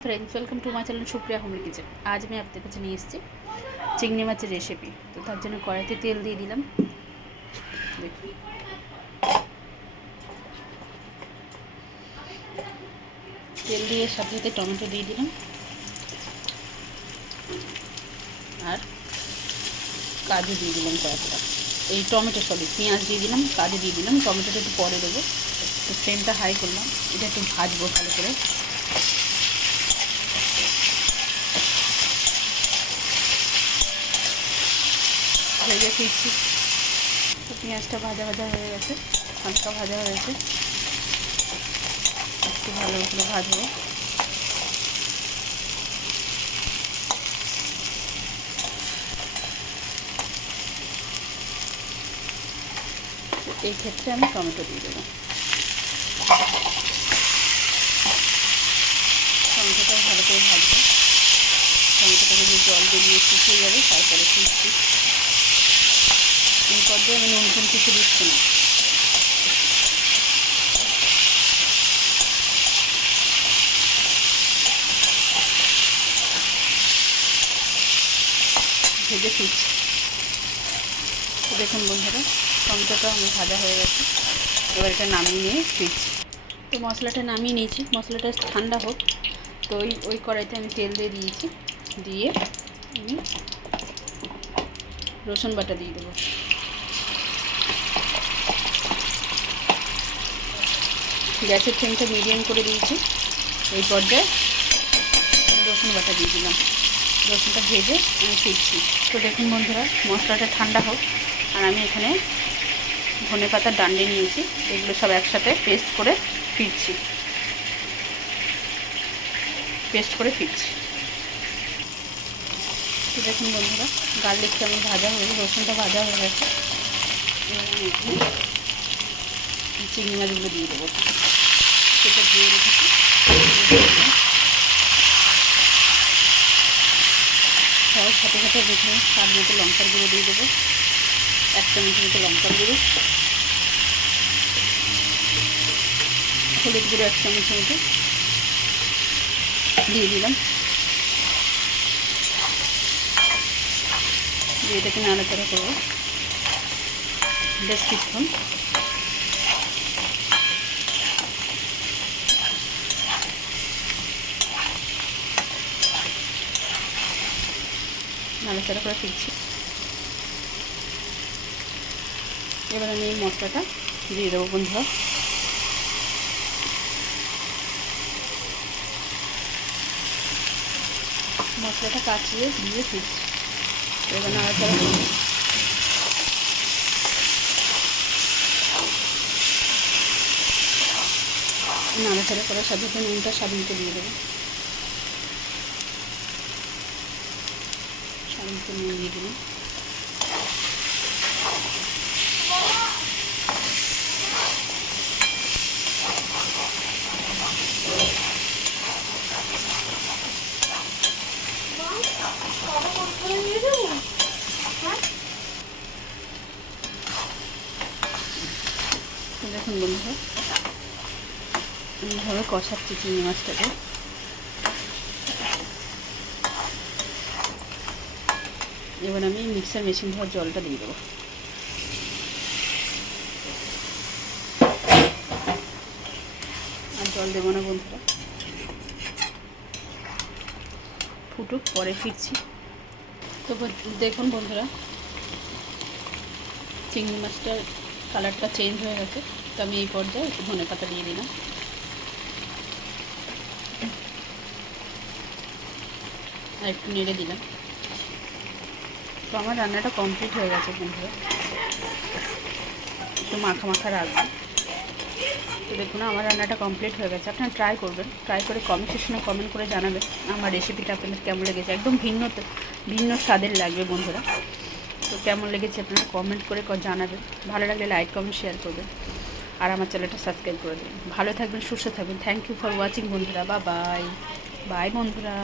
Friends welcome to my channel Supriya homely kitchen. आज मैं आपके কাছে নিয়ে এসেছি চিংড়ি মাছের রেসিপি। তো তার জন্য কড়াইতে তেল দিয়ে দিলাম। দেখুন তেল দিয়ে সাথে সাথে টমেটো দিয়ে দিলাম আর কাজু দিয়ে দিলাম কয়েকটা। এই টমেটো পেঁয়াজ দিয়ে দিলাম, কাজু দিয়ে দিলাম, টমেটোটা একটু পরে দেবো। তো ফ্লেমটা হাই করলাম, এটা একটু ভাজবো ভালো করে। ভেজে ফিরছি, তো পেঁয়াজটা ভাজা ভাজা হয়ে গেছে, হালকা ভাজা হয়েছে, একটু ভালো করে ভাজবো। এই ক্ষেত্রে আমি টমেটো দিয়ে দেবো। টমেটোটা ভালো করে ভাজবো, টমেটোটাকে যে জল বেরিয়ে শুকিয়ে যাবে তারপরে ফিরছি। এই পর্যায়ে আমি নুন কিছু দিচ্ছি না। ভেজে ফিরছি। তো দেখুন বন্ধুরা, টমেটোটা আমার ভাজা হয়ে গেছে, এবার এটা নামিয়ে নিয়ে ফিরছি। তো মশলাটা নামিয়ে নিয়েছি, মশলাটা ঠান্ডা হোক। তো ওই কড়াইতে আমি তেল দিয়ে দিয়েছি, দিয়ে আমি রসুন বাটা দিয়ে দেবো। গ্যাসের ফ্লেমটা মিডিয়াম করে দিয়েছি। এই পর্যায়ে রসুন বাটা দিয়ে দিলাম, রসুনটা ভেজে আমি ফিরছি। তো দেখুন বন্ধুরা, মশলাটা ঠান্ডা হোক, আর আমি এখানে ধনেপাতার ডান্ডি নিয়েছি, এগুলো সব একসাথে পেস্ট করে ফিরছি। তো দেখুন বন্ধুরা, গার্লিকটা আমার ভাজা হয়ে গেছে, রসুনটা ভাজা হয়ে গেছে। চিংড়ি মাছগুলো দিয়ে দেবো, সেটা দিয়ে রেখেছি। সবার সাথে সাথে দেখে স্বাদ মতো লঙ্কার গুঁড়ো দিয়ে দেবো, 1 চামচ মতো লঙ্কার গুঁড়ো, হলুদ গুঁড়ো 1 চামচ মতো দিয়ে দিলাম। দিয়ে এটাকে নাড়াচাড়া করবো বেশ কিছুক্ষণ। নাড়াচাড়া করে ফিরছি। এবার আমি এই মশলাটা দিয়ে দেবো বন্ধুরা। মশলাটা কাটিয়ে দিয়ে ফিরছি। এবার নাড়াচাড়া করবো। নাড়াচাড়া করার সাথে সাথে নুনটা স্বাদ মতো দিয়ে দেবো। স্বাদ মতো নুন দিয়ে দিলাম। দেখুন বন্ধুরা, এইভাবে কষাচ্ছি চিংড়ি মাছটাকে। এবার আমি মিক্সার মেশিন ধোয়ার জলটা দিয়ে দেবো। আর জল দেবো না বন্ধুরা, ফুটুক, পরে ফিরছি। তো দেখুন বন্ধুরা, চিংড়ি মাছটার কালারটা চেঞ্জ হয়ে গেছে। তো আমি এই পর্যায়ে একটু ধনেপাতা দিয়ে দিলাম, আর একটু নেড়ে দিলাম। তো আমার রান্নাটা কমপ্লিট হয়ে গেছে বন্ধুরা, একটু মাখা মাখা রাখবো। তো দেখুন আমার রান্নাটা কমপ্লিট হয়ে গেছে। আপনারা ট্রাই করবেন, ট্রাই করে কমেন্ট সেকশনে কমেন্ট করে জানাবেন আমার রেসিপিটা আপনাদের কেমন লেগেছে। একদম ভিন্ন স্বাদের লাগবে বন্ধুরা। তো কেমন লেগেছে আপনারা কমেন্ট করে জানাবেন। ভালো লাগলে লাইক কমেন্ট শেয়ার করবেন, আর আমার চ্যানেলটা সাবস্ক্রাইব করে দেবেন। ভালো থাকবেন, সুস্থ থাকবেন। থ্যাংক ইউ ফর ওয়াচিং বন্ধুরা। বাই বাই বন্ধুরা।